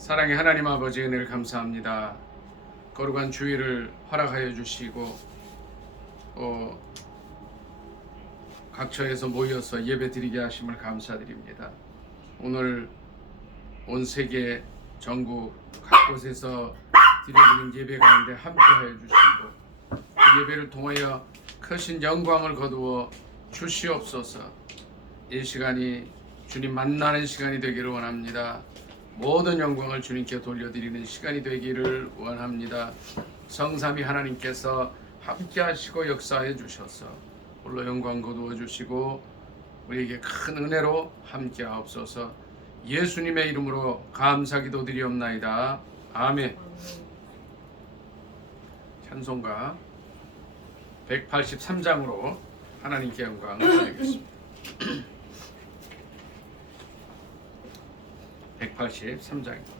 사랑의 하나님 아버지 은혜를 감사합니다. 거룩한 주일을 허락하여 주시고 각처에서 모여서 예배 드리게 하심을 감사드립니다. 오늘 온 세계 전국 각곳에서 드리는 예배 가운데 함께하여 주시고 그 예배를 통하여 크신 영광을 거두어 주시옵소서. 이 시간이 주님 만나는 시간이 되기를 원합니다. 모든 영광을 주님께 돌려드리는 시간이 되기를 원합니다. 성삼위 하나님께서 함께 하시고 역사해 주셔서 홀로 영광 거두어 주시고 우리에게 큰 은혜로 함께 하옵소서. 예수님의 이름으로 감사 기도 드리옵나이다. 아멘. 찬송가 183장으로 하나님께 영광을 드리겠습니다. 183장입니다.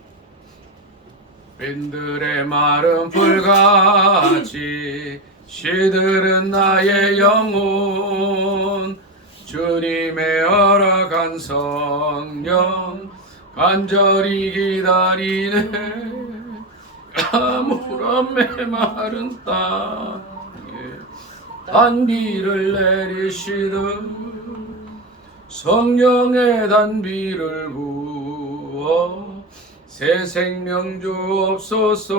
웬들의 마른 불같이 시들은 나의 영혼, 주님의 허락한 성령 간절히 기다리네. 가물음에 마른 땅에 단비를 내리시듯 성령의 단비를 부어 새 생명 주옵소서.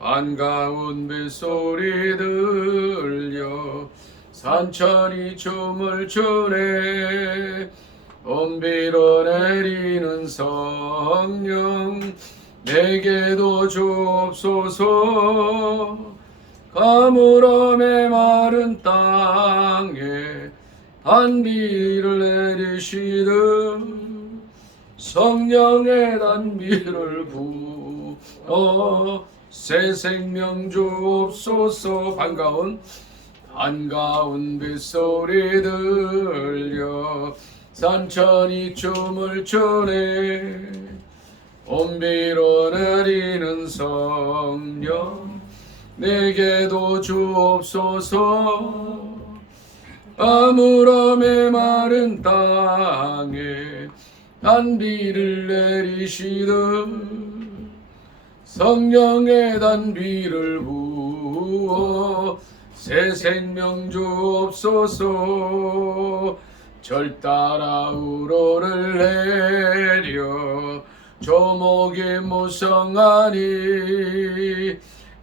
반가운 빗소리 들려 산천이 춤을 추네. 온비로 내리는 성령 내게도 주옵소서. 가물음에 마른 땅에 단비를 내리시듯 성령의 단비를 부어 새 생명 주옵소서. 반가운 빗소리 들려 산천이 춤을 추네. 온비로 내리는 성령 내게도 주옵소서. 가물음에 마른 땅에 단비를 내리시듯 성령의 단비를 부어 새 생명 주옵소서. 절 따라 우로를 내려 조목이 무성하니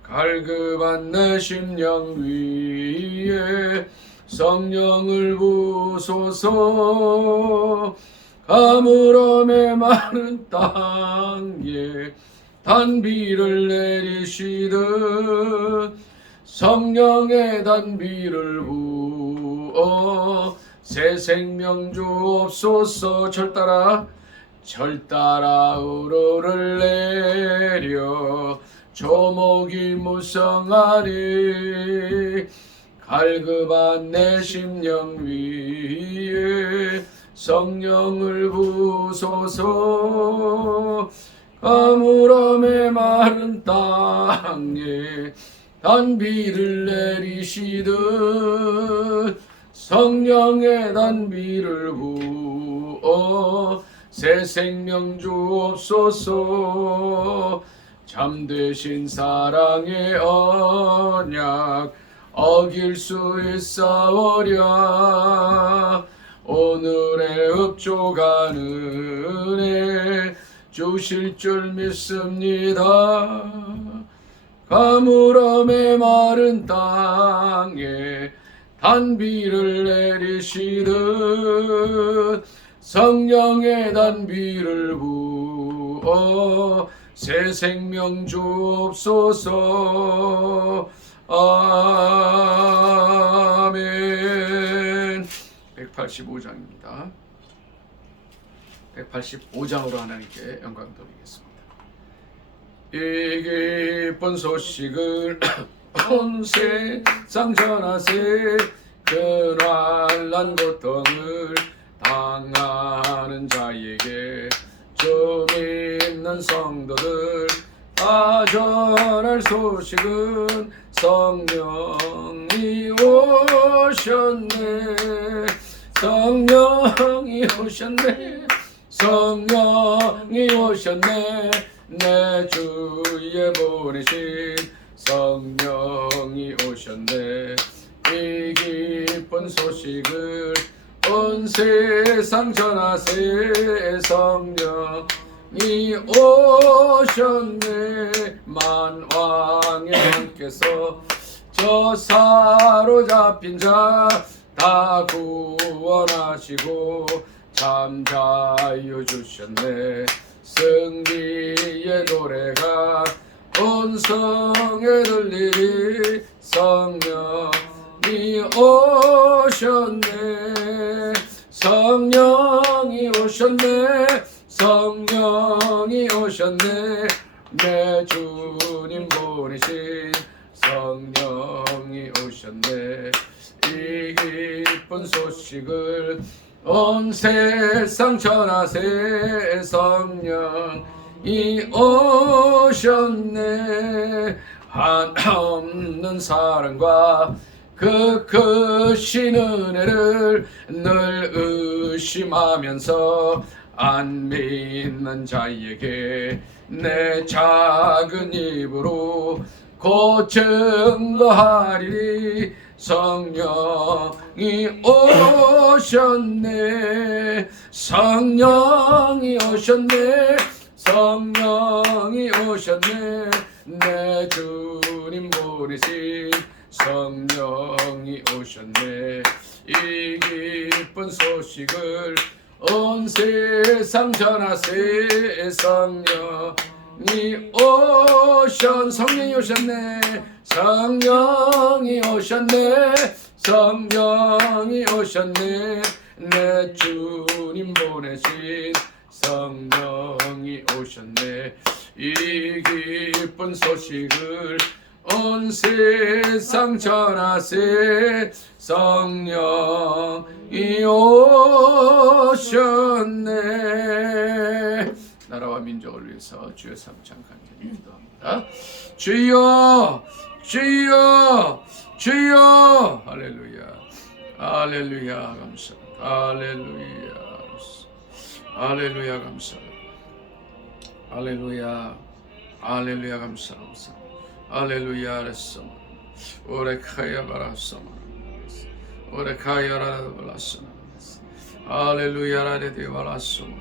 갈급한 내 심령 위에 성령을 부소서. 가물음에 마른 땅에 단비를 내리시듯 성령의 단비를 부어 새 생명 주옵소서. 절 따라 우로를 내려 조목이 무성하니 갈급한 내 심령 위에 성령을 부소서. 가물음에 마른 땅에 단비를 내리시듯 성령의 단비를 부어 새 생명 주옵소서. 잠드신 사랑의 언약 어길 수 있사오랴. 오늘의 흡족한 은혜 주실 줄 믿습니다. 가물음에 마른 땅에 단비를 내리시듯 성령의 단비를 부어 새 생명 주옵소서. 아멘. 185장입니다. 185장으로 하나님께 영광 돌리겠습니다. 이 기쁜 소식을 온 세상 전하세. 그 환난 고통을 당하는 자에게 주 믿는 성도들 다 전할 소식은 성령이 오셨네. 성령이 오셨네. 성령이 오셨네. 내 주에 보내신 성령이 오셨네. 이 기쁜 소식을 온 세상 전하세. 성령이 오셨네. 만왕의 왕께서 저 사로잡힌 자 다 구원하시고 참 자유 주셨네. 승리의 노래가 온 성에 들리리. 성령이 오셨네. 성령이 오셨네. 성령이 오셨네. 내 주님 보내신 성령이 오셨네. 이 기쁜 소식을 온 세상 전하세. 성령이 오셨네. 한없는 사랑과 그 크신 은혜를 늘 의심하면서 안 믿는 자에게 내 작은 입으로 곧 증거하리니. 성령이 오셨네. 성령이 오셨네. 성령이 오셨네. 내 주님 보내신 성령이 오셨네. 이 기쁜 소식을 온 세상 전하세. 성령이 성령이 오셨네. 성령이 오셨네. 성령이 오셨네. 내 주님 보내신 성령이 오셨네. 이 기쁜 소식을 온 세상 전하세. 성령이 오셨네. 나라와 민족을 위해서 주의 삼창 간절히 기도합니다. 주여, 주여, 주여. 할렐루야, 할렐루야, 감사합니다. 할렐루야, 할렐루야, 감사합니다. 할렐루야, 할렐루야, 감사합니다. 할렐루야, 알았어. 오레카야 바라서마. 오레카야라 바라서마. 할렐루야, 라레디 바라서마.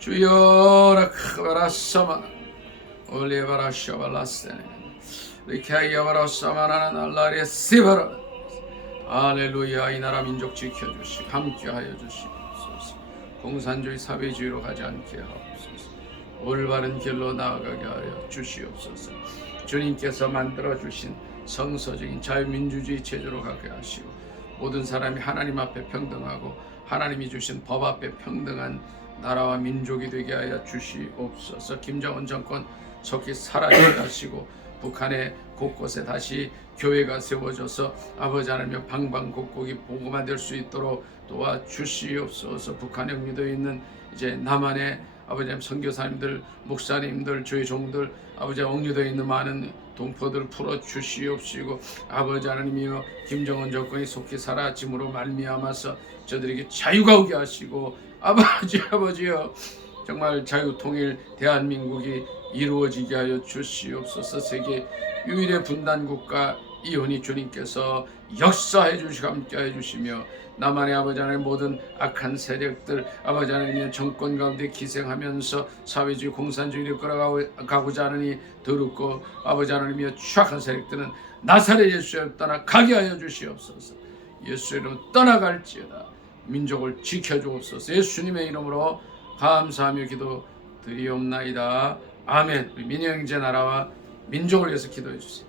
주여, 라카바라서마. 올리바라샤발라스네. 리카야바라서마나는 알라리에 시바라. 할렐루야. 이 나라 민족 지켜주시고 함께하여 주시옵소서. 공산주의 사회주의로 가지 않게 하옵소서. 올바른 길로 나아가게 하여 주시옵소서. 주님께서 만들어주신 성서적인 자유민주주의 체제로 가게 하시고 모든 사람이 하나님 앞에 평등하고 하나님이 주신 법 앞에 평등한 나라와 민족이 되게 하여 주시옵소서. 김정은 정권 속히 사라지게 하시고 북한의 곳곳에 다시 교회가 세워져서 아버지 하나님의 방방곡곡이 복음화 될 수 있도록 도와주시옵소서. 북한에 옮겨져 있는 이제 남한의 아버지 하나님 선교사님들, 목사님들, 주의 종들, 아버지 옥류되어 있는 많은 동포들 풀어주시옵시고 아버지 하나님이여 김정은 정권이 속히 사라짐으로 말미암아서 저들에게 자유가 오게 하시고 아버지여 정말 자유통일 대한민국이 이루어지게 하여 주시옵소서. 세계 유일의 분단국가 이혼이 주님께서 역사해 주시고 함께해 주시며 남한의 아버지 하나님 모든 악한 세력들 아버지 하나님의 정권 가운데 기생하면서 사회주의 공산주의를 끌어가고자 하느니 더럽고 아버지 하나님의 추악한 세력들은 나사렛 예수를 떠나 가게 하여 주시옵소서. 예수로 떠나갈지어다. 민족을 지켜주옵소서. 예수님의 이름으로 감사하며 기도 드리옵나이다. 아멘. 우리 민희 형제 나라와 민족을 위해서 기도해 주세요.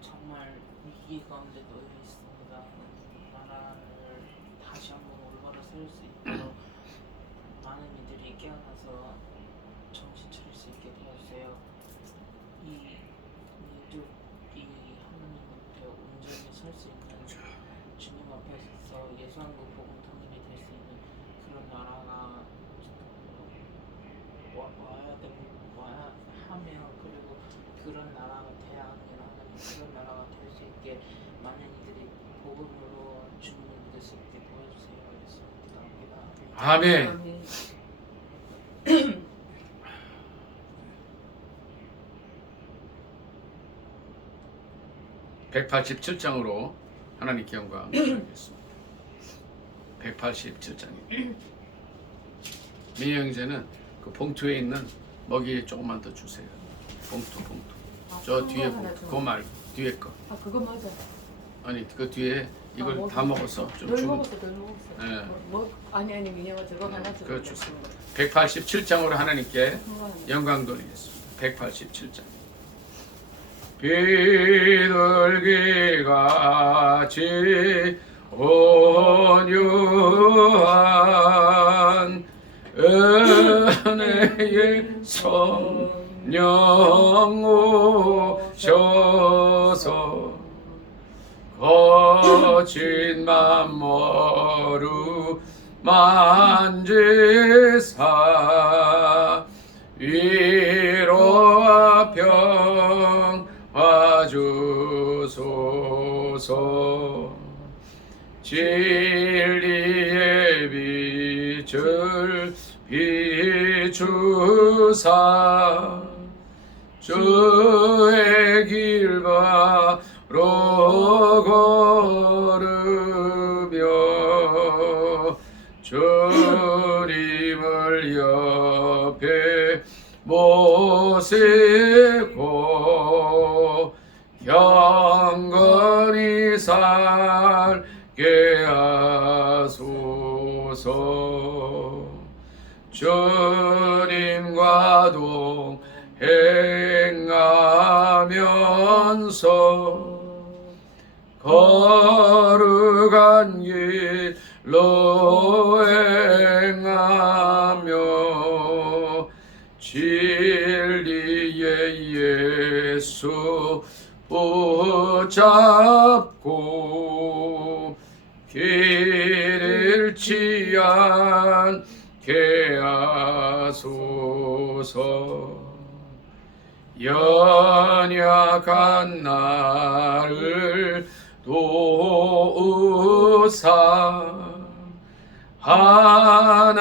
정말 위기 가운데 놓여 있습니다. 나라를 다시 한번 올바로 세울 수 있도록 많은 이들이 깨어나서 정신 차릴 수 있게 도와주세요. 이 민족이 하나님 앞에 온전히 설 수 있는 주님 앞에서 예수한국 복음 통일이 될 수 있는 그런 나라가 와야 하며 그리고 그런 나라가 돼야 합니다. 그런 나라가 될 수 있게 많은 이들이 복음으로 주님을 가운데 서 있게 도와주세요. 예수 기도합니다. 아멘. 아멘. 187장으로 하나님께 영광 드리겠습니다. 187장입니다. 민희 형제는 그 봉투에 있는 먹이 조금만 더 주세요. 봉투. 저 뒤에 그거 말고 뒤에 거. 아 그거 맞아. 아니 그 뒤에 이걸 뭐, 다 먹어서 좀 널 주면. 먹었어. 네. 아니 민영아 저거 하나 줘. 그거 주세요. 187장으로 하나님께 영광 돌리겠습니다. 187장. 비둘기같이 온유한 은혜의 성령 오셔서 거친 맘머루 만지사 위로와 평화 주소서. 진리의 빛을 비추사 주의 길 바로 걸으며 주님을 옆에 모시고 경건히 살게 하소서. 주님과 동행하면서 거룩한 길로 행하며 진리의 예수 붙잡고 길 잃지 않게 하소서. 연약한 나를 도우사 하나님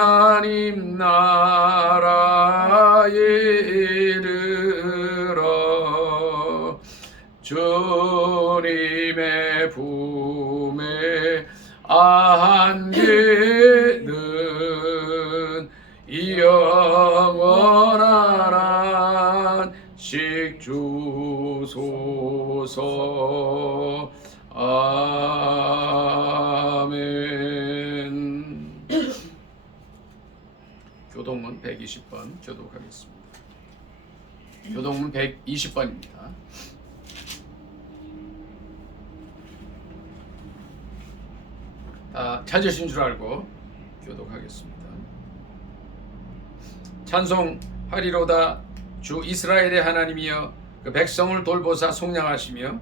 나라에 이르러 주님의 품에 안기는 영원한 안식 주소서. 아멘. 교동문 120번 교독하겠습니다. 교동문 120번입니다. 찾으신 줄 알고 교독하겠습니다. 찬송하리로다. 주 이스라엘의 하나님이여 그 백성을 돌보사 속량하시며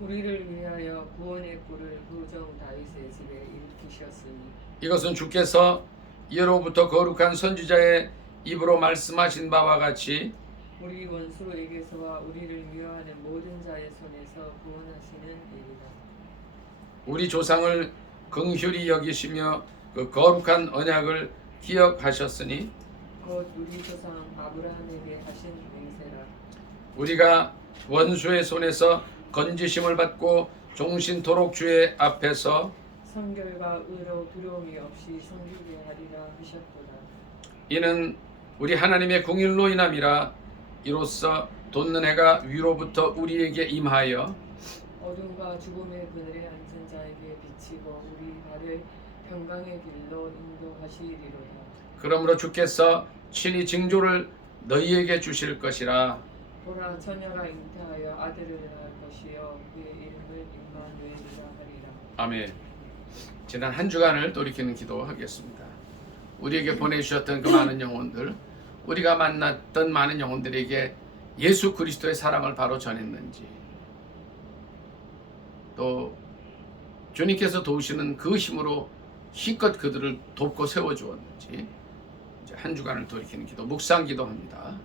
우리를 위하여 구원의 꿀을 후정 다윗의 집에 일으키셨으니 이것은 주께서 예로부터 거룩한 선지자의 입으로 말씀하신 바와 같이 우리 원수에게서와 우리를 미워하는 모든 자의 손에서 구원하시는 일이다. 우리 조상을 긍휼히 여기시며 그 거룩한 언약을 기억하셨으니 곧 우리 조상 아브라함에게 하신 맹세라. 우리가 원수의 손에서 건지심을 받고 종신토록 주의 앞에서 성결과 의로 두려움이 없이 섬기게 하리라 하셨도다. 이는 우리 하나님의 궁일로 인함이라. 이로써 돋는 해가 위로부터 우리에게 임하여 어둠과 죽음의 그늘에 앉은 자에게 비치고 우리 발을 평강의 길로 인도하시리로다. 그러므로 주께서 친히 징조를 너희에게 주실 것이라. 보라 처녀가 잉태하여 아들을 낳을 것이요 그의 이름을 임마누엘이라 하리라. 아멘. 지난 한 주간을 돌이키는 기도하겠습니다. 우리에게 보내주셨던 그 많은 영혼들, 우리가 만났던 많은 영혼들에게 예수 그리스도의 사랑을 바로 전했는지, 또 주님께서 도우시는 그 힘으로 힘껏 그들을 돕고 세워주었는지, 이제 한 주간을 돌이키는 기도, 묵상 기도합니다.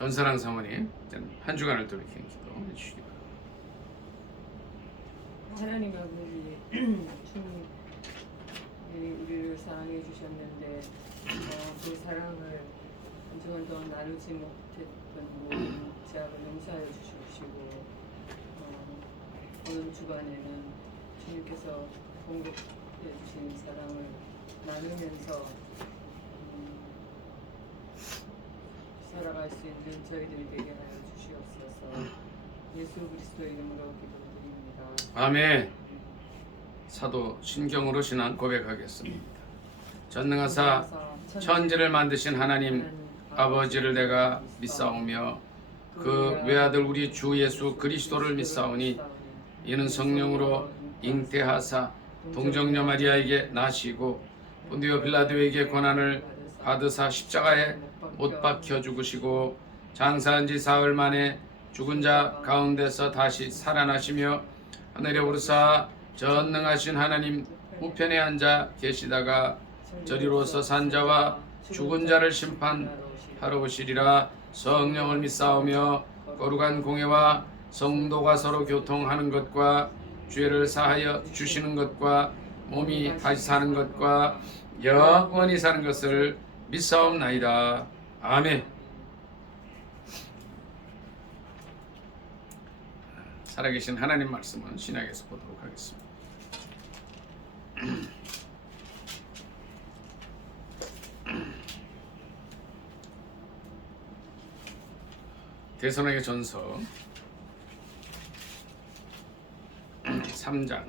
전사랑 사모님 한 주간을 돌이켜 기도해 주시기 바랍니다. 하나님 아버지 주님이 우리를 사랑해 주셨는데 그 사랑을 한 주간 동안 나누지 못했던 모든 죄악을 용서하여 주시고 오늘 주간에는 주님께서 공급해 주신 사랑을 나누면서 살아갈 수 있는 저희들이 되게 하여 주시옵소서. 예수 그리스도 이름으로 기도드립니다. 아멘. 사도 신경으로 신앙 고백하겠습니다. 전능하사 천지를 만드신 하나님 아버지를 내가 믿사오며 그 외아들 우리 주 예수 그리스도를 믿사오니 이는 성령으로 잉태하사 동정녀 마리아에게 나시고 본디오 빌라도에게 고난을 받으사 십자가에 못 박혀 죽으시고 장사한 지 사흘 만에 죽은 자 가운데서 다시 살아나시며 하늘에 오르사 전능하신 하나님 우편에 앉아 계시다가 저리로서 산 자와 죽은 자를 심판하러 오시리라. 성령을 믿사오며 거룩한 공회와 성도가 서로 교통하는 것과 죄를 사하여 주시는 것과 몸이 다시 사는 것과 영원히 사는 것을 믿사옵나이다. 아멘. 살아계신 하나님 말씀은 신약에서 보도록 하겠습니다. 데살로니가 전서 4장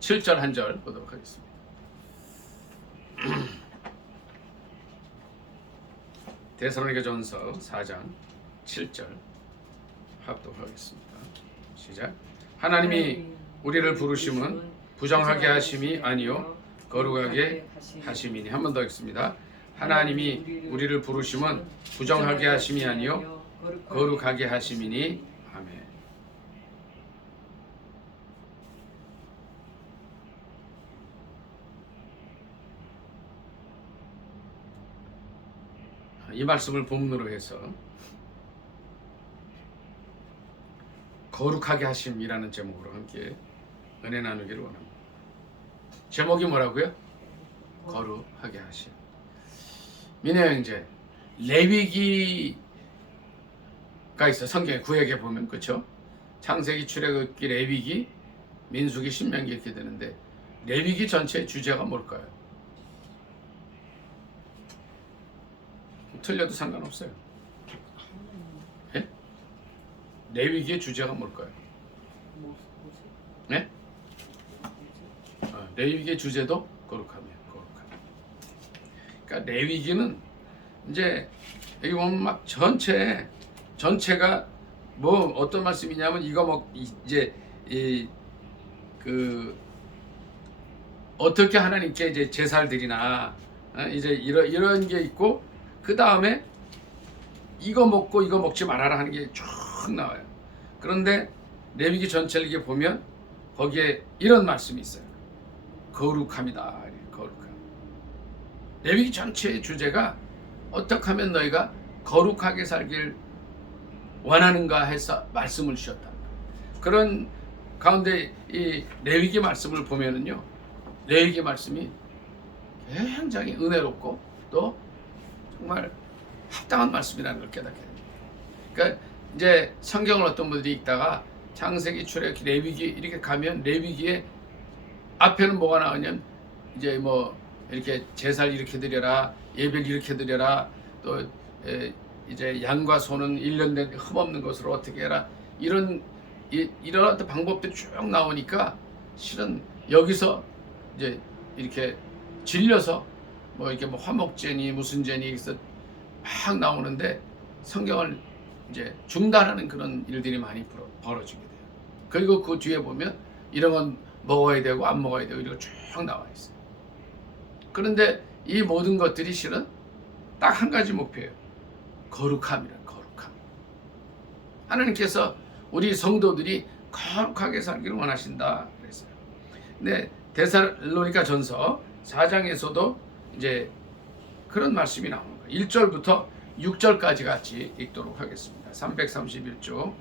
7절 한 절 보도록 하겠습니다. 데살로니가 전서 4장 7절 합독하겠습니다. 시작. 하나님이 우리를 부르심은 부정하게 하심이 아니요 거룩하게 하심이니. 한 번 더 읽습니다. 하나님이 우리를 부르심은 부정하게 하심이 아니요 거룩하게 하심이니. 아멘. 이 말씀을 본문으로 해서 거룩하게 하심이라는 제목으로 함께 은혜 나누기를 원합니다. 제목이 뭐라고요? 거룩하게 하심. 민혜 형제, 레위기가 있어. 성경에 구약에 보면, 그렇죠? 창세기, 출애굽기, 레위기, 민수기, 신명기 이렇게 되는데 레위기 전체의 주제가 뭘까요? 틀려도 상관없어요. 예? 레위기의 주제가 뭘까요? 네? 레위기의 주제도 거룩함이에요. 거룩함. 그러니까 레위기는 이제 여기 보면 막 전체가 뭐 어떤 말씀이냐면 이거 이제 어떻게 하나님께 이제 제사를 드리나 이제 이런 게 있고 그 다음에 이거 먹고 이거 먹지 말아라 하는 게 쭉 나와요. 그런데 레위기 전체를 이렇게 보면 거기에 이런 말씀이 있어요. 거룩함이다. 거룩함. 레위기 전체의 주제가 어떻게 하면 너희가 거룩하게 살길 원하는가 해서 말씀을 주셨다. 그런 가운데 이 레위기 말씀을 보면은요, 레위기 말씀이 굉장히 은혜롭고 또 정말 합당한 말씀이라는 걸 깨닫게 됩니다. 그러니까 이제 성경을 어떤 분들이 읽다가 창세기, 출애굽기, 레위기 이렇게 가면 레위기에 앞에는 뭐가 나오냐면 이제 뭐 이렇게 제사를 이렇게 드려라, 예배를 이렇게 드려라, 또 이제 양과 소는 1년 된 흠없는 것으로 어떻게 해라, 이런 어떤 방법들이 쭉 나오니까 실은 여기서 이제 이렇게 질려서 뭐 이렇게 뭐 화목제니 무슨 제니 해서 막 나오는데 성경을 이제 중단하는 그런 일들이 많이 벌어지게 돼요. 그리고 그 뒤에 보면 이런 건 먹어야 되고 안 먹어야 되고 이런 거 쭉 나와 있어요. 그런데 이 모든 것들이 실은 딱 한 가지 목표예요. 거룩함이란 거룩함. 하나님께서 우리 성도들이 거룩하게 살기를 원하신다 그랬어요. 근데 데살로니가 전서 4장에서도 이제 그런 말씀이 나오는 거예요. 1절부터 6절까지 같이 읽도록 하겠습니다. 331쪽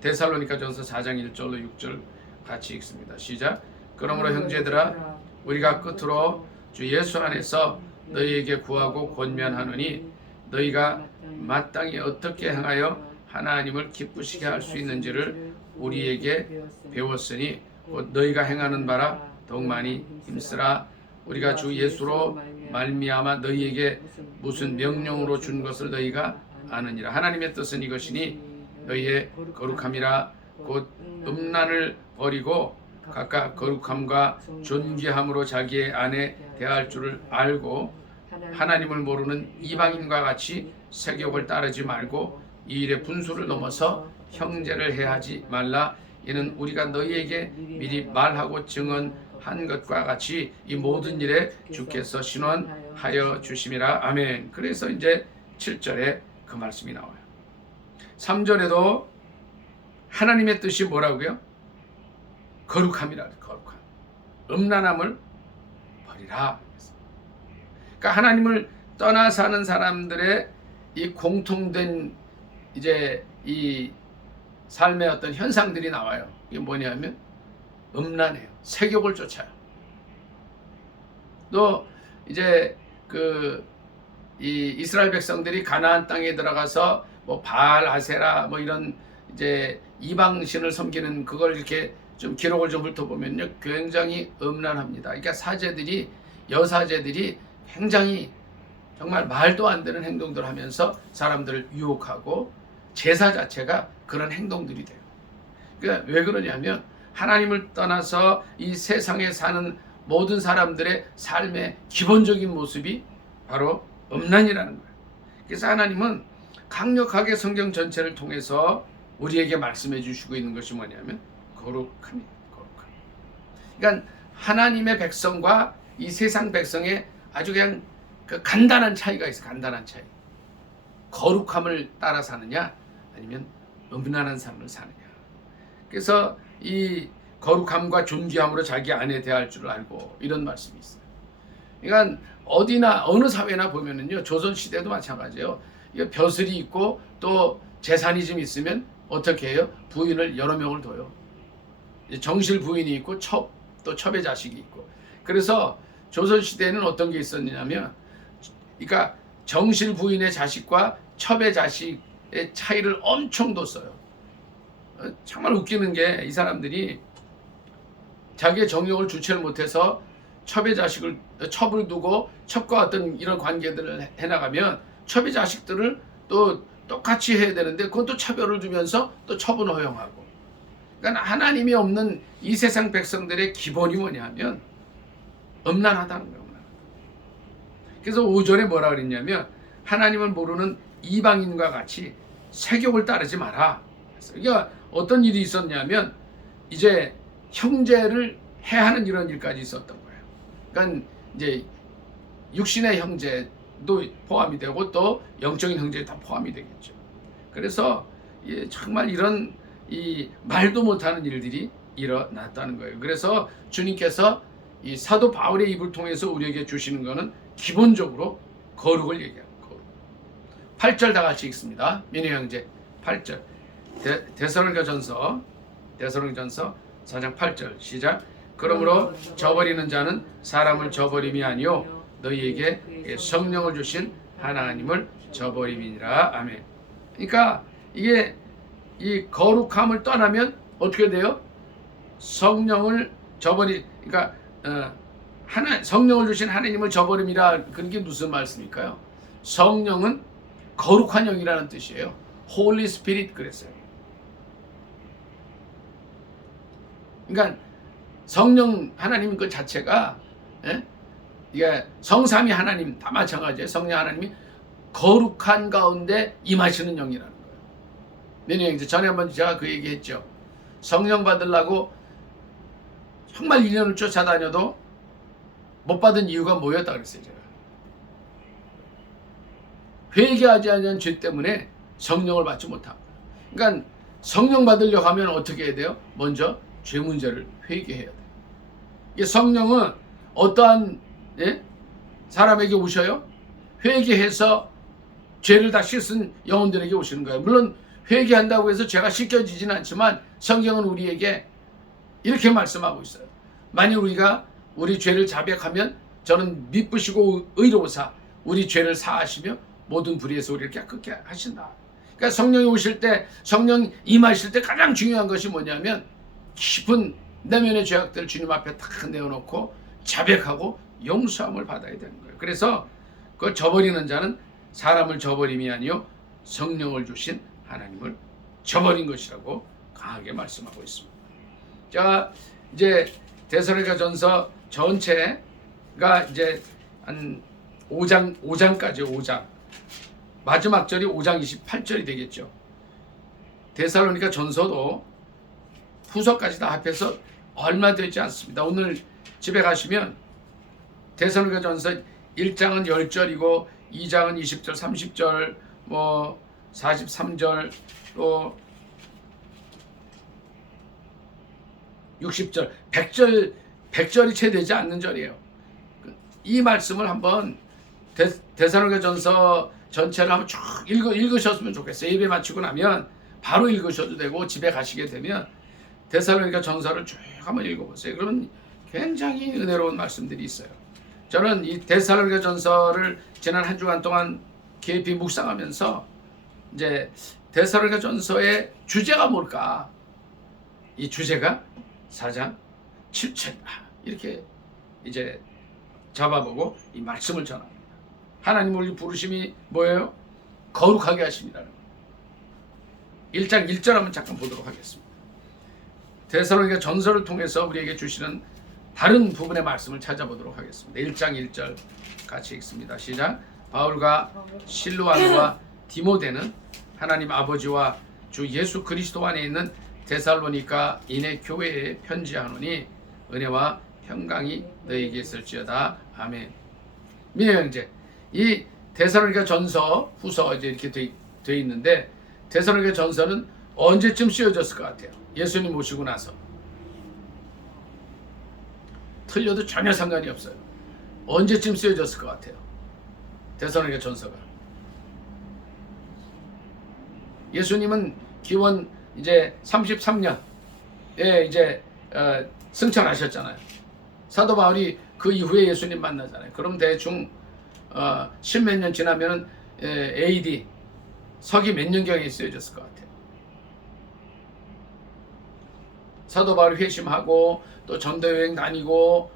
데살로니가전서 4장 1절로 6절 같이 읽습니다. 시작. 그러므로 형제들아 우리가 끝으로 주 예수 안에서 너희에게 구하고 권면하노니 너희가 마땅히 어떻게 행하여 하나님을 기쁘시게 할 수 있는지를 우리에게 배웠으니 곧 너희가 행하는 바라 더욱 많이 힘쓰라. 우리가 주 예수로 말미암아 너희에게 무슨 명령으로 준 것을 너희가 아느니라. 하나님의 뜻은 이것이니 너희의 거룩함이라. 곧 음란을 버리고 각각 거룩함과 존귀함으로 자기의 아내 대할 줄을 알고 하나님을 모르는 이방인과 같이 세욕을 따르지 말고 이 일의 분수를 넘어서 형제를 해하지 말라. 이는 우리가 너희에게 미리 말하고 증언한 것과 같이 이 모든 일에 주께서 신원하여 주심이라. 아멘. 그래서 이제 7절에 그 말씀이 나와요. 3절에도 하나님의 뜻이 뭐라고요? 거룩함이라. 거룩함. 음란함을 버리라. 그러니까 하나님을 떠나 사는 사람들의 이 공통된 이제 이 삶의 어떤 현상들이 나와요. 이게 뭐냐면 음란해요. 세욕을 쫓아요. 또 이제 이 이스라엘 백성들이 가나안 땅에 들어가서 뭐 바알 아세라 뭐 이런 이제 이방신을 섬기는 그걸 이렇게 좀 기록을 좀 훑어보면요, 굉장히 음란합니다. 그러니까 여사제들이 굉장히 정말 말도 안 되는 행동들을 하면서 사람들을 유혹하고 제사 자체가 그런 행동들이 돼요. 그러니까 왜 그러냐면 하나님을 떠나서 이 세상에 사는 모든 사람들의 삶의 기본적인 모습이 바로 음란이라는 거예요. 그래서 하나님은 강력하게 성경 전체를 통해서 우리에게 말씀해 주시고 있는 것이 뭐냐면 거룩함이에요. 거룩함. 그러니까 하나님의 백성과 이 세상 백성의 아주 그냥 그 간단한 차이가 있어요. 간단한 차이. 거룩함을 따라 사느냐 아니면 음란한 삶을 사느냐. 그래서 이 거룩함과 존귀함으로 자기 아내 대할 줄 알고 이런 말씀이 있어요. 그러니까 어디나 어느 사회나 보면은요, 조선 시대도 마찬가지예요. 이거 벼슬이 있고 또 재산이 좀 있으면 어떻게 해요? 부인을 여러 명을 둬요. 정실 부인이 있고 또 첩의 자식이 있고. 그래서 조선 시대에는 어떤 게 있었냐면, 그러니까 정실 부인의 자식과 첩의 자식의 차이를 엄청 뒀어요. 정말 웃기는 게 이 사람들이 자기의 정욕을 주체를 못해서 첩의 첩을 두고 첩과 어떤 이런 관계들을 해나가면 첩의 자식들을 또 똑같이 해야 되는데 그건 또 차별을 두면서 또 첩은 허용하고. 그러니까 하나님이 없는 이 세상 백성들의 기본이 뭐냐면 음란하다는 거예요. 그래서 5절에 뭐라 그랬냐면 하나님을 모르는 이방인과 같이 세욕을 따르지 마라. 그러니까 어떤 일이 있었냐면 이제 형제를 해하는 이런 일까지 있었던 거예요. 그러니까 이제 육신의 형제도 포함이 되고 또 영적인 형제도 다 포함이 되겠죠. 그래서 정말 이런 이 말도 못하는 일들이 일어났다는 거예요. 그래서 주님께서 이 사도 바울의 입을 통해서 우리에게 주시는 것은 기본적으로 거룩을 얘기합니다. 거룩. 8절 다 같이 읽습니다. 민희 형제 8절. 데살로니가전서 4장 8절 시작. 그러므로 저버리는 자는 사람을 저버림이 아니요 너희에게 성령을 주신 하나님을 저버림이니라. 아멘. 그러니까 이게 이 거룩함을 떠나면 어떻게 돼요? 성령을 그러니까 성령을 주신 하나님을 저버림이라. 그게 무슨 말씀일까요? 성령은 거룩한 영이라는 뜻이에요. Holy Spirit 그랬어요. 그러니까 성령 하나님 그 자체가 이게 성삼위 하나님 다 마찬가지예요. 성령 하나님이 거룩한 가운데 임하시는 영이라는 거예요. 왜냐면 전에 한번 제가 그 얘기했죠. 성령 받으려고 정말 1년을 쫓아다녀도 못 받은 이유가 뭐였다 그랬어요. 제가 회개하지 않은 죄 때문에 성령을 받지 못합니다. 그러니까 성령 받으려고 하면 어떻게 해야 돼요? 먼저 죄 문제를 회개해야 돼요. 이게 성령은 어떠한 사람에게 오셔요? 회개해서 죄를 다 씻은 영혼들에게 오시는 거예요. 물론 회개한다고 해서 죄가 씻겨지지는 않지만 성경은 우리에게 이렇게 말씀하고 있어요. 만일 우리가 우리 죄를 자백하면 저는 미쁘시고 의로우사 우리 죄를 사하시며 모든 불의에서 우리를 깨끗게 하신다. 그러니까 성령이 오실 때, 성령 임하실 때 가장 중요한 것이 뭐냐면 깊은 내면의 죄악들을 주님 앞에 탁 내어놓고 자백하고 용서함을 받아야 되는 거예요. 그래서 그 저버리는 자는 사람을 저버림이 아니요 성령을 주신 하나님을 저버린 것이라고 강하게 말씀하고 있습니다. 자, 이제 데살로니가전서 전체가 이제 한 5장까지 5장. 마지막 절이 5장 28절이 되겠죠. 데살로니가 전서도 후서까지 다 합해서 얼마 되지 않습니다. 오늘 집에 가시면 데살로니가 전서 1장은 10절이고 2장은 20절, 30절, 뭐 43절, 또 60절, 100절이 채 되지 않는 절이에요. 이 말씀을 한번 데살로니가 전서 전체를 한번 쭉 읽으셨으면 좋겠어요. 예배 마치고 나면 바로 읽으셔도 되고 집에 가시게 되면 데살로니가 전서를 쭉 한번 읽어보세요. 그러면 굉장히 은혜로운 말씀들이 있어요. 저는 이 데살로니가 전서를 지난 한 주간 동안 깊이 묵상하면서 이제 데살로니가 전서의 주제가 뭘까? 이 주제가 4장 7절 이렇게 이제 잡아보고 이 말씀을 전합니다. 하나님 우리 부르심이 뭐예요? 거룩하게 하십니다. 1장 1절 한번 잠깐 보도록 하겠습니다. 데살로니가 전서를 통해서 우리에게 주시는 다른 부분의 말씀을 찾아보도록 하겠습니다. 1장 1절 같이 읽습니다. 시작. 바울과 실루아노와 디모데는 하나님 아버지와 주 예수 그리스도 안에 있는 데살로니가 인의 교회에 편지하노니 은혜와 평강이 너에게 있을지어다. 아멘. 민혜 형제, 이 데살로니가 전서 후서 이제 이렇게 돼 있는데 데살로니가 전서는 언제쯤 쓰여졌을 것 같아요? 예수님 모시고 나서. 틀려도 전혀 상관이 없어요. 언제쯤 쓰여졌을 것 같아요? 데살로니가 전서가. 예수님은 기원 이제 33년에 이제 승천하셨잖아요. 사도 바울이 그 이후에 예수님 만나잖아요. 그럼 대충 10몇 년 지나면은 AD 서기 몇 년경에 쓰여졌을 것 같아요. 사도 바울이 회심하고 또 전도 여행 다니고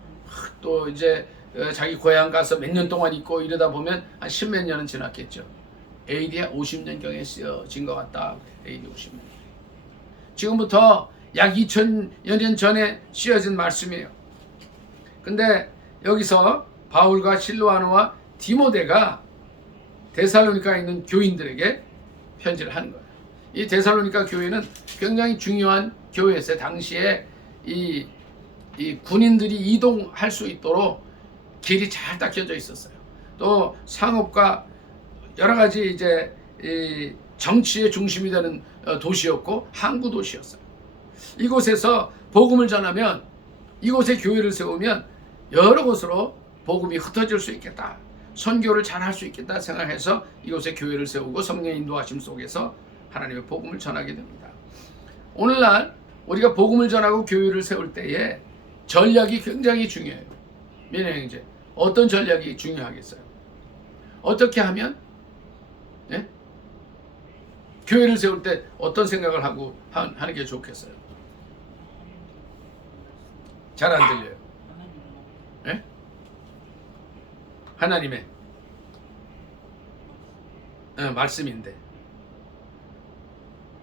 또 이제 자기 고향 가서 몇 년 동안 있고 이러다 보면 한 10몇 년은 지났겠죠. AD 50년경에 쓰여진 것 같다. AD 50년. 지금부터 약 2000여 년 전에 쓰여진 말씀이에요. 근데 여기서 바울과 실루아노와 디모데가 데살로니카에 있는 교인들에게 편지를 하는 거예요. 이 데살로니카 교회는 굉장히 중요한 교회였어요. 당시에 이 군인들이 이동할 수 있도록 길이 잘 닦여져 있었어요. 또 상업과 여러 가지 이제 이 정치의 중심이 되는 도시였고 항구 도시였어요. 이곳에서 복음을 전하면 이곳에 교회를 세우면 여러 곳으로 복음이 흩어질 수 있겠다. 선교를 잘 할 수 있겠다 생각해서 이곳에 교회를 세우고 성령의 인도하심 속에서 하나님의 복음을 전하게 됩니다. 오늘날 우리가 복음을 전하고 교회를 세울 때에 전략이 굉장히 중요해요. 민혜 형제, 어떤 전략이 중요하겠어요? 어떻게 하면 교회를 세울 때 어떤 생각을 하고 하는 게 좋겠어요? 잘 안 들려요. 예? 하나님의 말씀인데,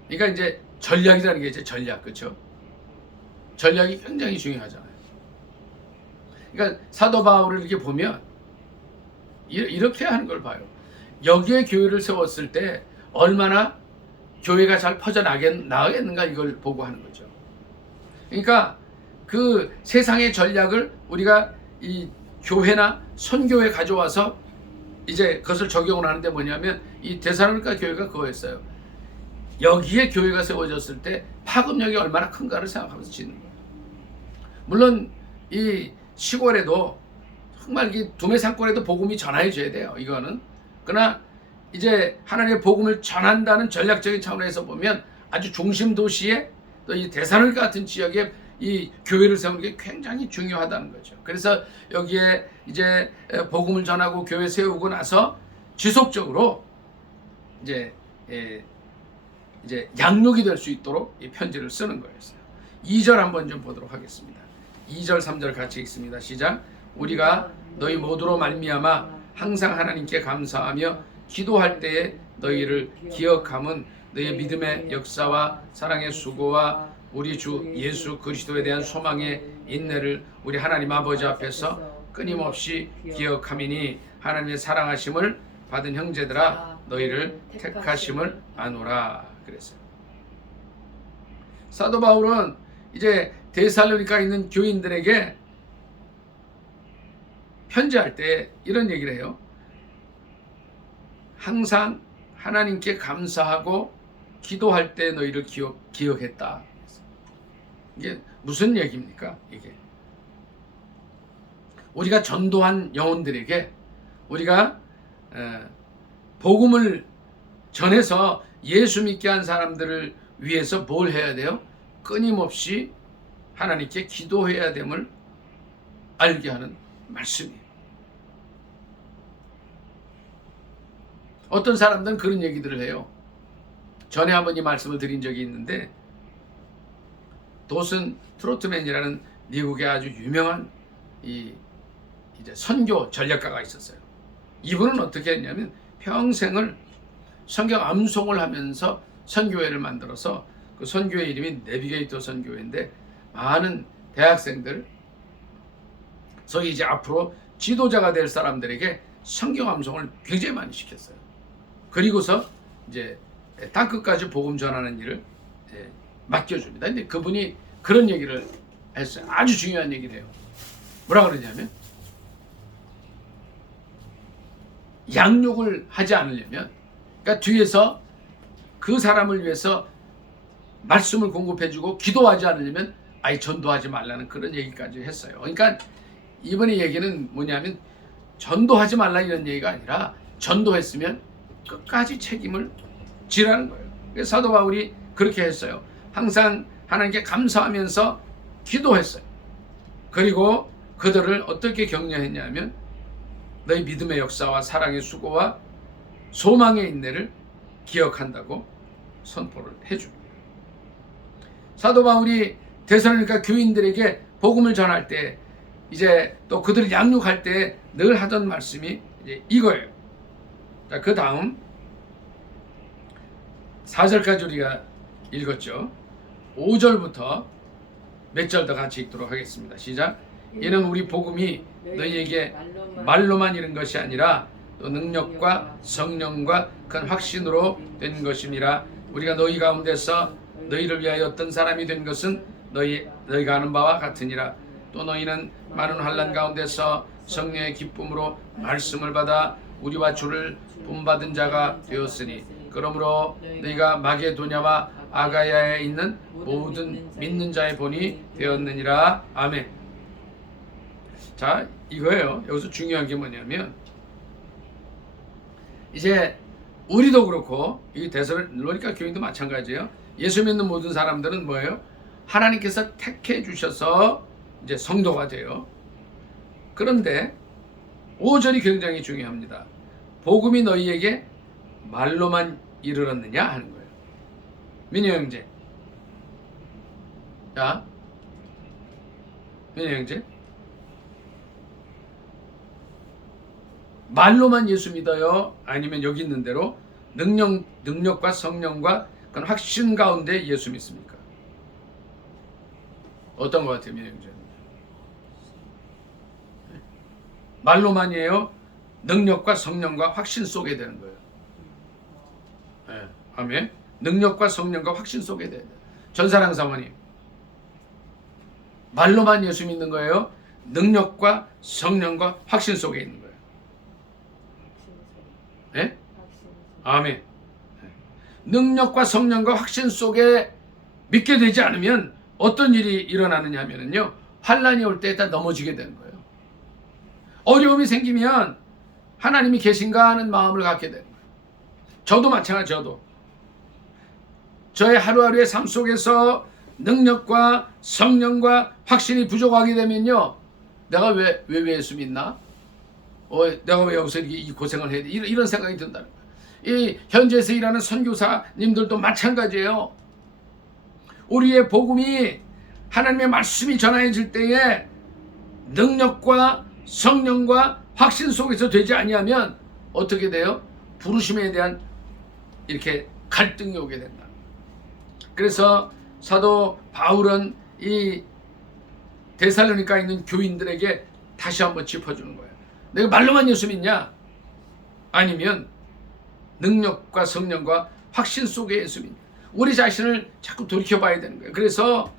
그러니까 이제 전략이라는 게 이제 전략, 그렇죠? 전략이 굉장히 중요하잖아요. 그러니까 사도 바울을 이렇게 보면 이렇게 하는 걸 봐요. 여기에 교회를 세웠을 때 얼마나 교회가 잘 퍼져나가겠는가 이걸 보고 하는 거죠. 그러니까 그 세상의 전략을 우리가 이 교회나 선교에 가져와서 이제 그것을 적용을 하는데 뭐냐면 이 데살로니가 교회가 그거였어요. 여기에 교회가 세워졌을 때 파급력이 얼마나 큰가를 생각하면서 짓는 거예요. 물론 이 시골에도 정말 이 두메산골에도 복음이 전해져야 돼요. 이거는 그러나 이제 하나님의 복음을 전한다는 전략적인 차원에서 보면 아주 중심 도시에 또 이 데살로니가 같은 지역에 이 교회를 세우는 게 굉장히 중요하다는 거죠. 그래서 여기에 이제 복음을 전하고 교회 세우고 나서 지속적으로 이제 양육이 될 수 있도록 이 편지를 쓰는 거였어요. 2절 한번 좀 보도록 하겠습니다. 2절 3절 같이 읽습니다. 시작. 우리가 너희 모두로 말미암아 항상 하나님께 감사하며 기도할 때에 너희를 기억함은 너희의 믿음의 역사와 사랑의 수고와 우리 주 예수 그리스도에 대한 소망의 인내를 우리 하나님 아버지 앞에서 끊임없이 기억함이니 하나님의 사랑하심을 받은 형제들아 너희를 택하심을 아노라 그랬어요. 사도 바울은 이제 데살로니가 있는 교인들에게 편지할 때 이런 얘기를 해요. 항상 하나님께 감사하고 기도할 때 너희를 기억했다. 이게 무슨 얘기입니까? 이게 우리가 전도한 영혼들에게 우리가 복음을 전해서 예수 믿게 한 사람들을 위해서 뭘 해야 돼요? 끊임없이 하나님께 기도해야 됨을 알게 하는 말씀이에요. 어떤 사람들은 그런 얘기들을 해요. 전에 한번 이 말씀을 드린 적이 있는데 도슨 트로트맨이라는 미국의 아주 유명한 이제 선교 전략가가 있었어요. 이분은 어떻게 했냐면 평생을 성경 암송을 하면서 선교회를 만들어서 그 선교회 이름이 내비게이터 선교회인데 많은 대학생들 소위 이제 앞으로 지도자가 될 사람들에게 성경 암송을 굉장히 많이 시켰어요. 그리고서 이제 땅끝까지 복음 전하는 일을 맡겨줍니다. 근데 그분이 그런 얘기를 했어요. 아주 중요한 얘기를 해요. 뭐라 그러냐면 양육을 하지 않으려면 그러니까 뒤에서 그 사람을 위해서 말씀을 공급해주고 기도하지 않으려면 아예 전도하지 말라는 그런 얘기까지 했어요. 그러니까 이번에 얘기는 뭐냐면 전도하지 말라 이런 얘기가 아니라 전도했으면 끝까지 책임을 지라는 거예요. 그래서 사도 바울이 그렇게 했어요. 항상 하나님께 감사하면서 기도했어요. 그리고 그들을 어떻게 격려했냐면 너희 믿음의 역사와 사랑의 수고와 소망의 인내를 기억한다고 선포를 해줍니다. 사도 바울이 데살로니가 교인들에게 복음을 전할 때 이제 또 그들을 양육할 때 늘 하던 말씀이 이제 이거예요. 자, 그 다음 4절까지 우리가 읽었죠. 5절부터 몇 절 더 같이 읽도록 하겠습니다. 시작. 이는 우리 복음이 너희에게 말로만 이른 것이 아니라 또 능력과 성령과 큰 확신으로 된 것임이라. 우리가 너희 가운데서 너희를 위하여 어떤 사람이 된 것은 너희가 아는 바와 같으니라. 또 너희는 많은 환난 가운데서 성령의 기쁨으로 말씀을 받아 우리와 주를 본받은 자가 되었으니 그러므로 너희가 마게도냐와 아가야에 있는 모든 믿는 자의 본이 되었느니라. 아멘. 자, 이거예요. 여기서 중요한 게 뭐냐면 이제 우리도 그렇고 이 데살로니가 교인도 마찬가지예요. 예수 믿는 모든 사람들은 뭐예요? 하나님께서 택해 주셔서 이제 성도가 돼요. 그런데 5절이 굉장히 중요합니다. 복음이 너희에게 말로만 이르렀느냐 하는 거예요. 민희 형제. 자, 민희 형제. 말로만 예수 믿어요? 아니면 여기 있는 대로 능력과 성령과 그런 확신 가운데 예수 믿습니까? 어떤 것 같아요, 민희 형제? 말로만이에요? 능력과 성령과 확신 속에 되는 거예요. 네, 아멘. 능력과 성령과 확신 속에 돼야 돼요. 전사랑 사모님, 말로만 예수 믿는 거예요? 능력과 성령과 확신 속에 있는 거예요. 네? 아멘. 네. 능력과 성령과 확신 속에 믿게 되지 않으면 어떤 일이 일어나느냐 하면요, 환난이 올 때 다 넘어지게 되는 거예요. 어려움이 생기면 하나님이 계신가 하는 마음을 갖게 되는 거예요. 저도 마찬가지. 저의 하루하루의 삶 속에서 능력과 성령과 확신이 부족하게 되면요, 내가 왜 예수 믿나? 내가 왜 여기서 이 고생을 해야 돼? 이런 생각이 든다는 거예요. 이 현지에서 일하는 선교사님들도 마찬가지예요. 우리의 복음이, 하나님의 말씀이 전해질 때에 능력과 성령과 확신 속에서 되지 아니하면 어떻게 돼요? 부르심에 대한 이렇게 갈등이 오게 된다. 그래서 사도 바울은 이 데살로니가에 있는 교인들에게 다시 한번 짚어주는 거예요. 내가 말로만 예수 믿냐? 아니면 능력과 성령과 확신 속에 예수 믿냐? 우리 자신을 자꾸 돌이켜봐야 되는 거예요. 그래서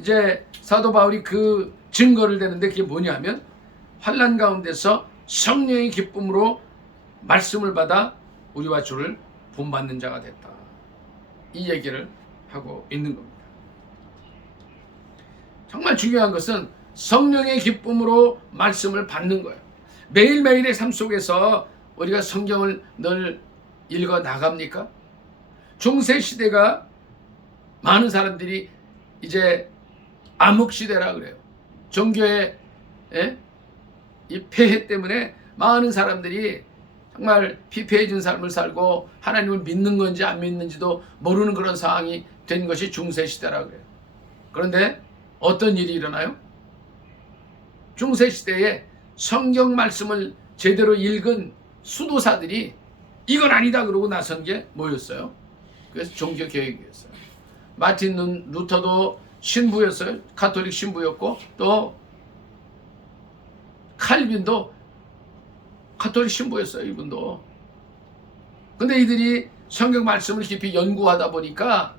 이제 사도 바울이 그 증거를 대는데 그게 뭐냐면, 환난 가운데서 성령의 기쁨으로 말씀을 받아 우리와 주를 본받는 자가 됐다. 이 얘기를 하고 있는 겁니다. 정말 중요한 것은 성령의 기쁨으로 말씀을 받는 거예요. 매일매일의 삶 속에서 우리가 성경을 늘 읽어 나갑니까? 중세 시대가 많은 사람들이 이제 암흑 시대라 그래요. 종교의 이 폐해 때문에 많은 사람들이 정말 피폐해진 삶을 살고 하나님을 믿는 건지 안 믿는지도 모르는 그런 상황이 된 것이 중세 시대라 그래요. 그런데 어떤 일이 일어나요? 중세 시대에 성경 말씀을 제대로 읽은 수도사들이 이건 아니다 그러고 나선 게 뭐였어요? 그래서 종교 개혁이었어요. 마틴 루터도 신부였어요. 가톨릭 신부였고, 또 칼빈도 가톨릭 신부였어요. 이분도. 근데 이들이 성경 말씀을 깊이 연구하다 보니까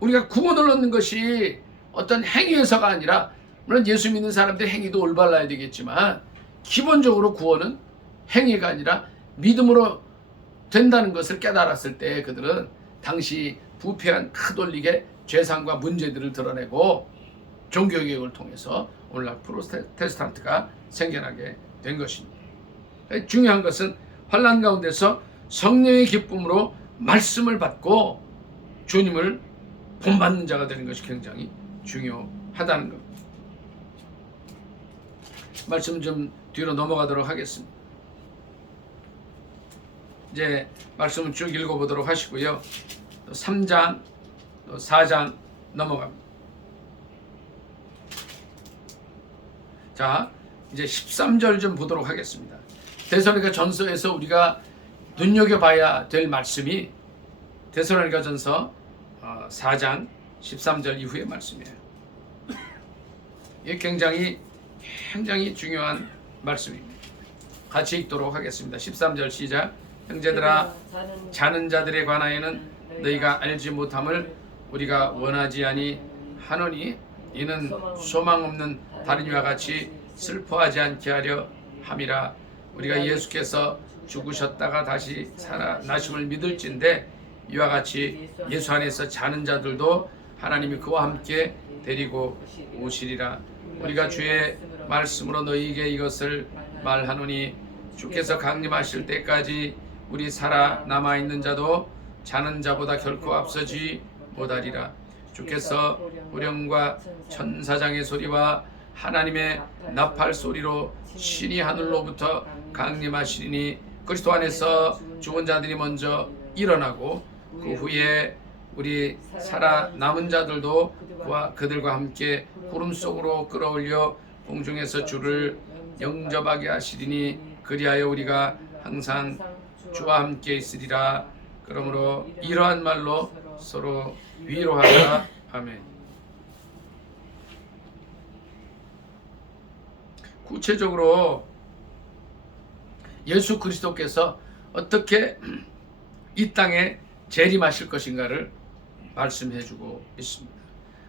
우리가 구원을 얻는 것이 어떤 행위에서가 아니라, 물론 예수 믿는 사람들의 행위도 올바라야 되겠지만 기본적으로 구원은 행위가 아니라 믿음으로 된다는 것을 깨달았을 때 그들은 당시 부패한 카톨릭의 죄상과 문제들을 드러내고 종교개혁을 통해서 오늘날 프로테스탄트가 생겨나게 된 것입니다. 중요한 것은 환난 가운데서 성령의 기쁨으로 말씀을 받고 주님을 본받는 자가 되는 것이 굉장히 중요하다는 겁니다. 말씀 좀 뒤로 넘어가도록 하겠습니다. 이제 말씀을 쭉 읽어보도록 하시고요. 3장, 4장 넘어갑니다. 자, 이제 13절 좀 보도록 하겠습니다. 데살로니가 전서에서 우리가 눈여겨봐야 될 말씀이 데살로니가 전서 4장 13절 이후의 말씀이에요. 이게 굉장히 중요한 말씀입니다. 같이 읽도록 하겠습니다. 13절 시작. 형제들아, 자는 자들에 관하여는 너희가 알지 못함을 우리가 원하지 아니하노니 이는 소망 없는 다른 이와 같이 슬퍼하지 않게 하려 함이라. 우리가 예수께서 죽으셨다가 다시 살아나심을 믿을진데 이와 같이 예수 안에서 자는 자들도 하나님이 그와 함께 데리고 오시리라. 우리가 주의 말씀으로 너희에게 이것을 말하노니 주께서 강림하실 때까지 우리 살아 남아있는 자도 자는 자보다 결코 앞서지 못하리라. 주께서 우령과 천사장의 소리와 하나님의 나팔 소리로 신이 하늘로부터 강림하시리니 그리스도 안에서 죽은 자들이 먼저 일어나고 그 후에 우리 살아 남은 자들도 그들과 함께 구름 속으로 끌어올려 공중에서 주를 영접하게 하시리니 그리하여 우리가 항상 주와 함께 있으리라. 그러므로 이러한 말로 서로 위로하라. 아멘. 구체적으로 예수 그리스도께서 어떻게 이 땅에 재림하실 것인가를 말씀해주고 있습니다.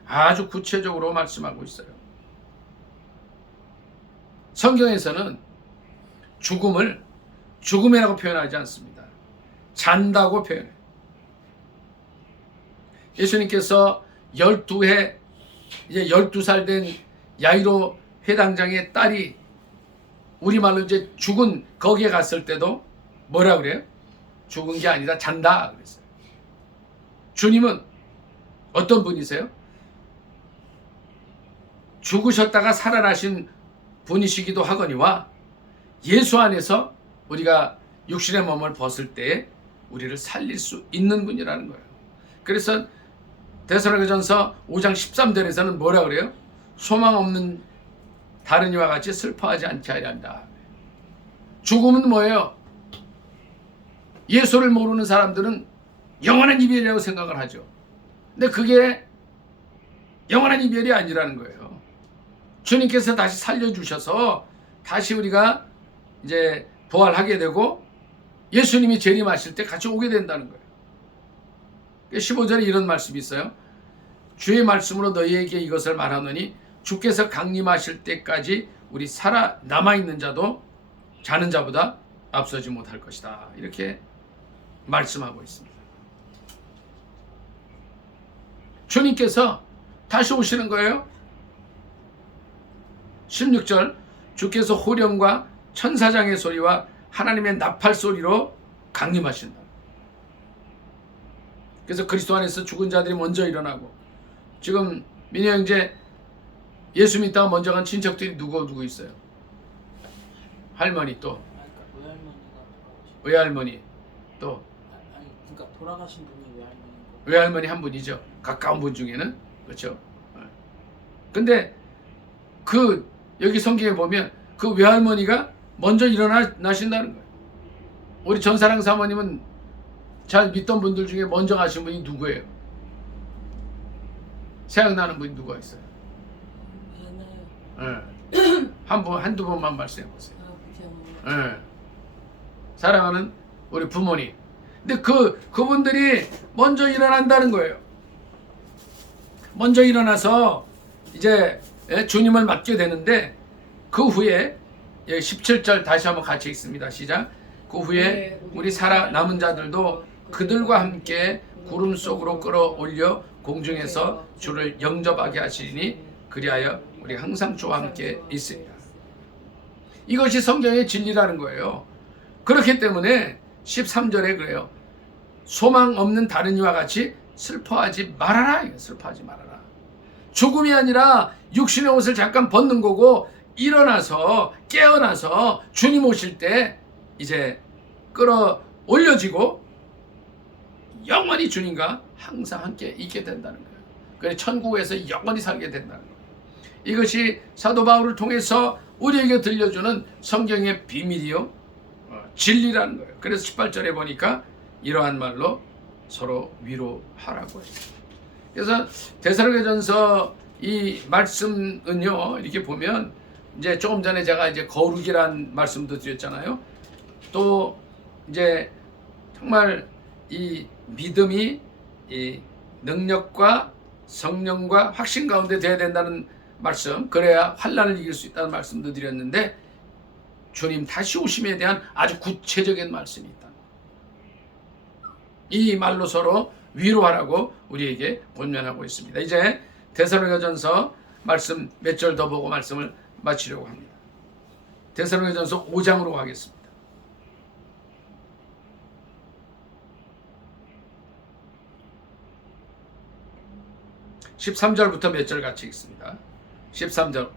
아주 구체적으로 말씀하고 있어요. 성경에서는 죽음을 죽음이라고 표현하지 않습니다. 잔다고 표현해요. 예수님께서 12해 이제 12살 된 야이로 회당장의 딸이 우리말로 이제 죽은 거기에 갔을 때도 뭐라 그래요? 죽은 게 아니다 잔다 그랬어요. 주님은 어떤 분이세요? 죽으셨다가 살아나신 분이시기도 하거니와 예수 안에서 우리가 육신의 몸을 벗을 때에 우리를 살릴 수 있는 분이라는 거예요. 그래서 데살로니가전서 5장 13절에서는 뭐라 그래요? 소망 없는 다른 이와 같이 슬퍼하지 않게 하려 한다. 죽음은 뭐예요? 예수를 모르는 사람들은 영원한 이별이라고 생각을 하죠. 근데 그게 영원한 이별이 아니라는 거예요. 주님께서 다시 살려주셔서 다시 우리가 이제 부활하게 되고 예수님이 재림하실 때 같이 오게 된다는 거예요. 15절에 이런 말씀이 있어요. 주의 말씀으로 너희에게 이것을 말하노니 주께서 강림하실 때까지 우리 살아 남아있는 자도 자는 자보다 앞서지 못할 것이다. 이렇게 말씀하고 있습니다. 주님께서 다시 오시는 거예요. 16절 주께서 호령과 천사장의 소리와 하나님의 나팔 소리로 강림하신다. 그래서 그리스도 안에서 죽은 자들이 먼저 일어나고 지금 민희 형제 예수 믿다가 먼저 간 친척들이 누구 있어요? 할머니 또 외할머니가 돌아가신. 외할머니 또 그러니까 돌아가신 분이 외할머니인 거. 외할머니 한 분이죠. 가까운 분 중에는 그렇죠. 근데 그 여기 성경에 보면 그 외할머니가 먼저 일어나신다는 거예요. 우리 전사랑 사모님은 잘 믿던 분들 중에 먼저 가신 분이 누구예요? 생각나는 분이 누가 있어요? 하나요. 한두 번만 말씀해 보세요. 그냥 사랑하는 우리 부모님. 근데 그분들이 먼저 일어난다는 거예요. 먼저 일어나서 이제 주님을 맞게 되는데 그 후에 17절 다시 한번 같이 읽습니다. 시작. 그 후에 우리 살아 남은 자들도 그들과 함께 구름 속으로 끌어올려 공중에서 주를 영접하게 하시리니 그리하여 우리 항상 주와 함께 있습니다. 이것이 성경의 진리라는 거예요. 그렇기 때문에 13절에 그래요. 소망 없는 다른 이와 같이 슬퍼하지 말아라. 슬퍼하지 말아라. 죽음이 아니라 육신의 옷을 잠깐 벗는 거고 일어나서 깨어나서 주님 오실 때 이제 끌어올려지고 영원히 주님과 항상 함께 있게 된다는 거예요. 그래서 천국에서 영원히 살게 된다는 거예요. 이것이 사도 바울을 통해서 우리에게 들려주는 성경의 비밀이요 진리라는 거예요. 그래서 18절에 보니까 이러한 말로 서로 위로하라고 했어요. 그래서 데살로니가전서 이 말씀은요 이렇게 보면 이제 조금 전에 제가 이제 거룩이란 말씀도 드렸잖아요. 또 이제 정말 이 믿음이 이 능력과 성령과 확신 가운데 돼야 된다는 말씀, 그래야 환난을 이길 수 있다는 말씀도 드렸는데 주님 다시 오심에 대한 아주 구체적인 말씀이 있다. 이 말로 서로 위로하라고 우리에게 권면하고 있습니다. 이제 데살로니가전서 말씀 몇 절 더 보고 말씀을 마치려고 합니다. 데살로니가전서 5장으로 가겠습니다. 13절부터 몇 절 같이 읽습니다. 13절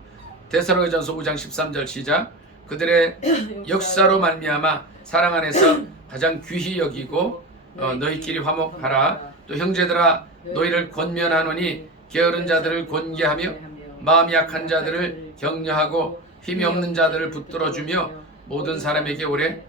데살로니가전서 5장 13절 시작. 그들의 역사로 말미암아 사랑 안에서 가장 귀히 여기고 너희끼리 화목하라. 또 형제들아 너희를 권면하노니 게으른 자들을 권계하며 마음이 약한 자들을 격려하고 힘이 없는 자들을 붙들어주며 모든 사람에게 오래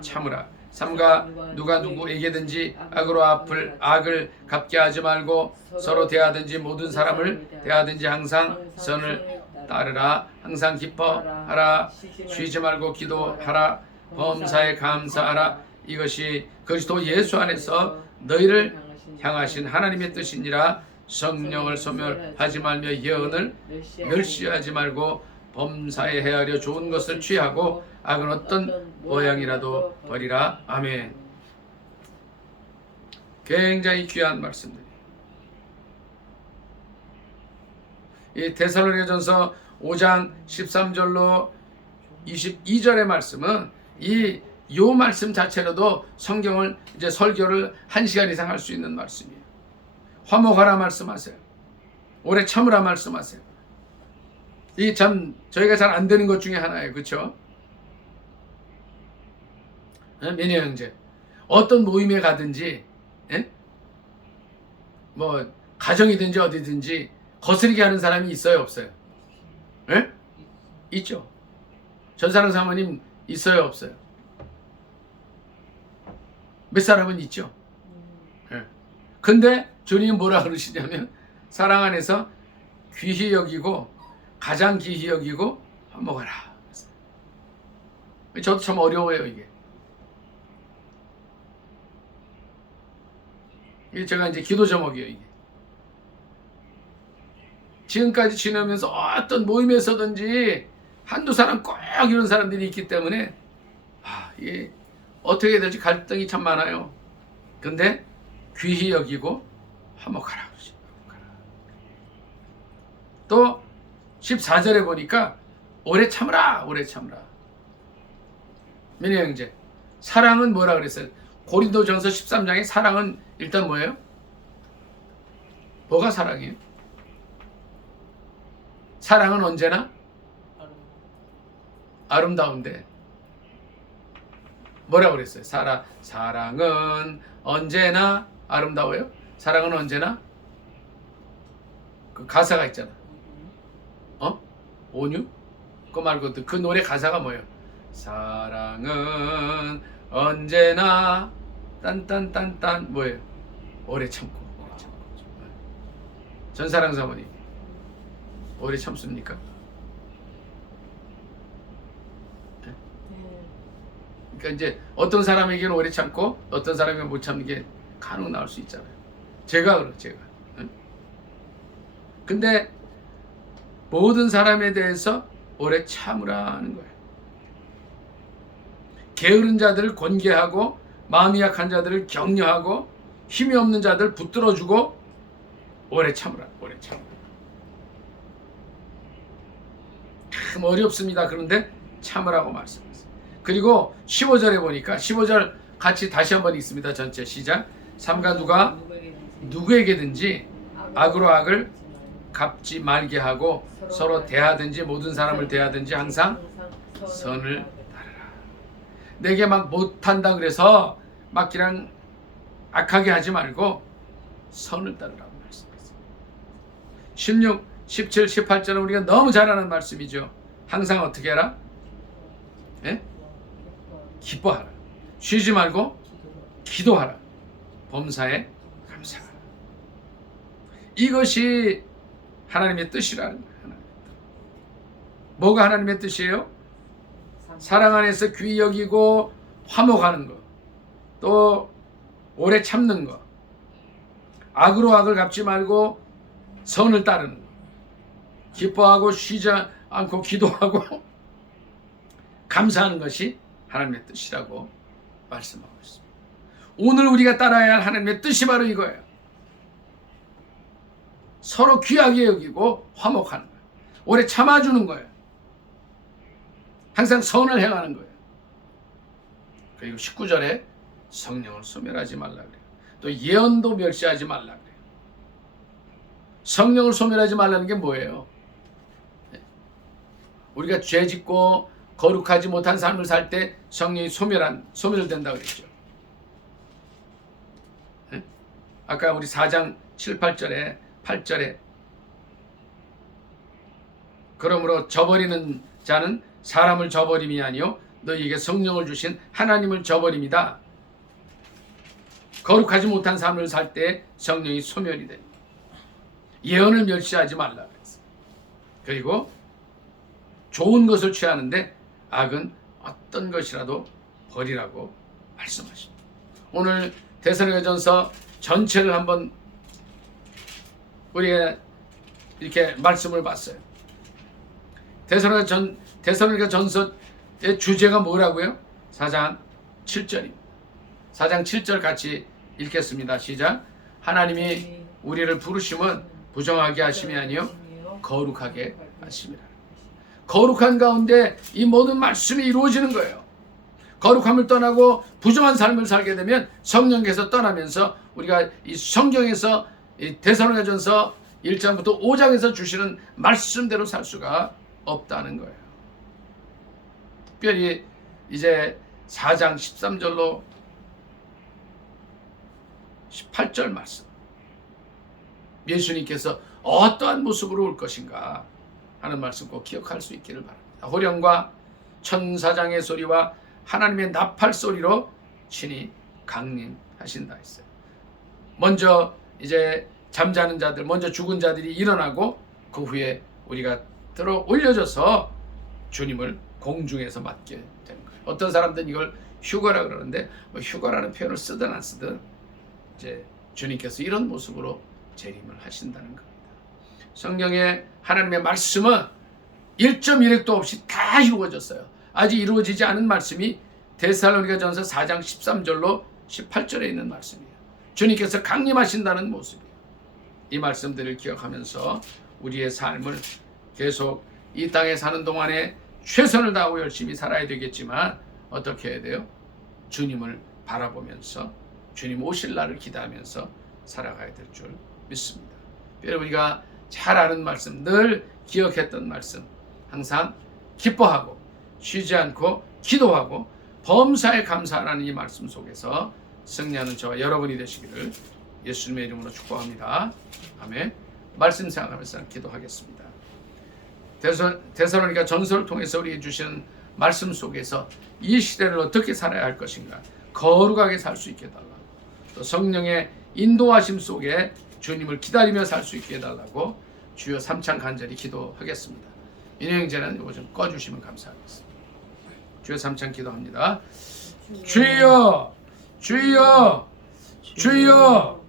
참으라. 삼가 누가 누구에게든지 악으로 악을 갚게 하지 말고 서로 대하든지 모든 사람을 대하든지 항상 선을 따르라. 항상 기뻐하라. 쉬지 말고 기도하라. 범사에 감사하라. 이것이 그리스도 예수 안에서 너희를 향하신 하나님의 뜻이니라. 성령을 소멸하지 말며 예언을 멸시하지 말고 범사에 헤아려 좋은 것을 취하고 악은 어떤 모양이라도 버리라. 아멘. 굉장히 귀한 말씀들. 이 데살로니가전서 5장 13절로 22절의 말씀은 요 말씀 자체로도 성경을 이제 설교를 1시간 이상 할 수 있는 말씀이에요. 화목하라 말씀하세요. 오래 참으라 말씀하세요. 이 참 저희가 잘 안 되는 것 중에 하나예요. 그렇죠? 민희 형제, 어떤 모임에 가든지 뭐 가정이든지 어디든지 거스르게 하는 사람이 있어요, 없어요? 있죠. 전사랑 사모님 있어요, 없어요? 몇 사람은 있죠. 근데 주님이 뭐라 그러시냐면 사랑 안에서 귀히 여기고 가장 귀히 여기고 화목하라. 저도 참 어려워요, 이게. 이게 제가 이제 기도 제목이에요, 이게. 지금까지 지내면서 어떤 모임에서든지 한두 사람 꼭 이런 사람들이 있기 때문에 이게 어떻게 해야 될지 갈등이 참 많아요. 근데 귀히 여기고 화목하라. 또 14절에 보니까 오래 참으라, 오래 참으라. 민희 형제, 사랑은 뭐라 그랬어요? 고린도전서 13장에 사랑은 일단 뭐예요? 뭐가 사랑이에요? 사랑은 언제나 아름다운데 뭐라 그랬어요? 사랑은 언제나 아름다워요? 사랑은 언제나 그 가사가 있잖아. 온유? 그거 말고 그 노래 가사가 뭐예요? 사랑은 언제나 딴딴딴딴 뭐예요? 오래 참고. 전사랑 사모님 오래 참습니까? 그러니까 이제 어떤 사람에게는 오래 참고 어떤 사람에게는 못 참는 게 간혹 나올 수 있잖아요. 제가. 근데 모든 사람에 대해서 오래 참으라 하는 거예요. 게으른 자들을 권계하고 마음이 약한 자들을 격려하고 힘이 없는 자들을 붙들어주고 오래 참으라. 오래 참으라. 참 어렵습니다. 그런데 참으라고 말씀하세요. 그리고 15절에 보니까 15절 같이 다시 한번 읽습니다. 전체 시작. 삼가 누가 누구에게든지 악으로 악을 갚지 말게 하고 서로 대하든지 모든 사람을 대하든지 항상 선을 따르라. 내게 막 못한다 그래서 막 그냥 악하게 하지 말고 선을 따르라고 말씀했어요. 16, 17, 18절은 우리가 너무 잘 아는 말씀이죠. 항상 어떻게 해라? 기뻐하라. 쉬지 말고 기도하라. 범사에 감사하라. 이것이 하나님의 뜻이라는 거예요. 뭐가 하나님의 뜻이에요? 사랑 안에서 귀히 여기고 화목하는 것, 또 오래 참는 것, 악으로 악을 갚지 말고 선을 따르는 것, 기뻐하고 쉬지 않고 기도하고 감사하는 것이 하나님의 뜻이라고 말씀하고 있습니다. 오늘 우리가 따라야 할 하나님의 뜻이 바로 이거예요. 서로 귀하게 여기고 화목하는 거예요. 오래 참아주는 거예요. 항상 선을 행하는 거예요. 그리고 19절에 성령을 소멸하지 말라 그래요. 또 예언도 멸시하지 말라 그래요. 성령을 소멸하지 말라는 게 뭐예요? 우리가 죄 짓고 거룩하지 못한 삶을 살 때 성령이 소멸된다고 그랬죠. 아까 우리 4장 7, 8절에 그러므로 저버리는 자는 사람을 저버림이 아니요 너희에게 성령을 주신 하나님을 저버림이다. 거룩하지 못한 삶을 살 때 성령이 소멸이 됩니다. 예언을 멸시하지 말라 그랬어요. 그리고 좋은 것을 취하는데 악은 어떤 것이라도 버리라고 말씀하십니다. 오늘 데살로니가전서 전체를 한번 우리가 이렇게 말씀을 봤어요. 데살로니가전서의 주제가 뭐라고요? 4장 7절입니다. 4장 7절 같이 읽겠습니다. 시작. 하나님이 우리를 부르심은 부정하게 하심이 아니요 거룩하게 하심이라. 거룩한 가운데 이 모든 말씀이 이루어지는 거예요. 거룩함을 떠나고 부정한 삶을 살게 되면 성령께서 떠나면서 우리가 이 성경에서 이 데살로니가전서 1장부터 5장에서 주시는 말씀대로 살 수가 없다는 거예요. 특별히 이제 4장 13절로 18절 말씀, 예수님께서 어떠한 모습으로 올 것인가 하는 말씀 꼭 기억할 수 있기를 바랍니다. 호령과 천사장의 소리와 하나님의 나팔 소리로 친히 강림하신다 했어요. 먼저 이제 잠자는 자들, 먼저 죽은 자들이 일어나고 그 후에 우리가 들어 올려져서 주님을 공중에서 맞게 되는 거예요. 어떤 사람들은 이걸 휴거라 그러는데 뭐 휴거라는 표현을 쓰든 안 쓰든 이제 주님께서 이런 모습으로 재림을 하신다는 겁니다. 성경에 하나님의 말씀은 1.1획도 없이 다 이루어졌어요. 아직 이루어지지 않은 말씀이 데살로니가전서 4장 13절로 18절에 있는 말씀이에요. 주님께서 강림하신다는 모습이에요. 이 말씀들을 기억하면서 우리의 삶을 계속 이 땅에 사는 동안에 최선을 다하고 열심히 살아야 되겠지만 어떻게 해야 돼요? 주님을 바라보면서 주님 오실 날을 기대하면서 살아가야 될 줄 믿습니다. 우리가 잘 아는 말씀, 늘 기억했던 말씀, 항상 기뻐하고 쉬지 않고 기도하고 범사에 감사하라는 이 말씀 속에서 승리하는 저와 여러분이 되시기를 예수님의 이름으로 축복합니다. 아멘. 말씀 생각하면서 기도하겠습니다. 데살로니가 전서를 통해서 우리에게 주시는 말씀 속에서 이 시대를 어떻게 살아야 할 것인가, 거룩하게 살 수 있게 해달라고, 또 성령의 인도하심 속에 주님을 기다리며 살 수 있게 해달라고 주여 삼창 간절히 기도하겠습니다. 인형제는 이거 좀 꺼주시면 감사하겠습니다. 주여 삼창 기도합니다. 주여, 주여, 주여,